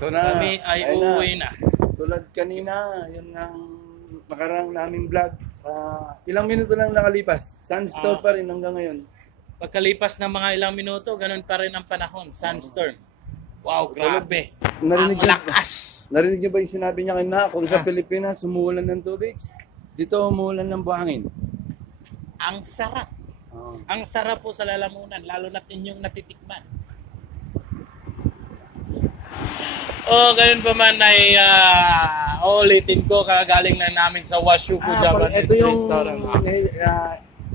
Ito na. Kami ay Ayun na. uuwi na. Tulad kanina, yun ang nakarang naming vlog. Ilang minuto lang nakalipas. Sunstorm pa rin hanggang ngayon. Pagkalipas ng mga ilang minuto, ganun pa rin ang panahon. Sunstorm. Wow, grabe. Narinig Ang niyo, lakas. narinig niyo ba yung sinabi niya kanina? Kung sa Ah. Pilipinas, umuulan ng tubig. Dito umuulan ng buhangin. Ang sarap. Ang sarap po sa lalamunan, lalo na inyong natitikman. Ganun pa man ay ulitin ko, kagaling na namin sa Washuku Japanese ito yung Restaurant.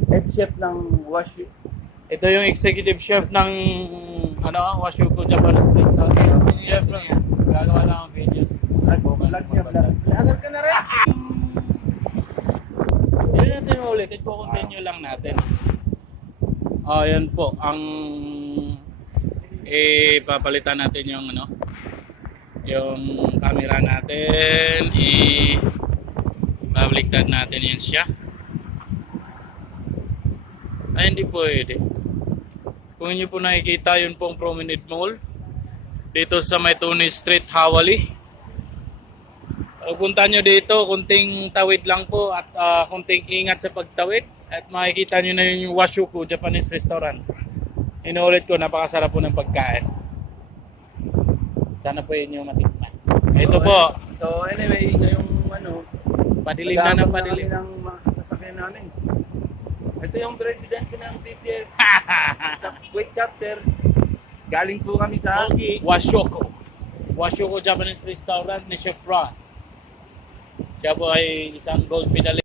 head chef ng Washu. Ito yung executive chef ng Washuku Japanese Restaurant. Chef lang yan. Gagawa lang ang videos. Vlog niya, vlog. Vlogger ka na rin. Hindi natin ulitin po, continue lang natin. Yan po, ang papalitan natin yung yung camera natin, babaliktad natin yun siya. Ay, hindi pwede. Kung inyo po nakikita, yun pong Promenade Mall dito sa may Tunis Street, Hawali. Pagpunta nyo dito, kunting tawid lang po at kunting ingat sa pagtawid at makikita nyo na yung Washuku Japanese Restaurant. Inuulit ko, napakasarap po ng pagkain. Sana po yun yung matikman. Ito po, So anyway, ngayong padilim na ng nag-aabang padilim. kami ng mga sasakyan namin. Ito yung presidente ng BTS Kuwait chapter. Galing po kami sa Washuku Japanese Restaurant ni Chef Ron. Siya po ay isang gold medalist.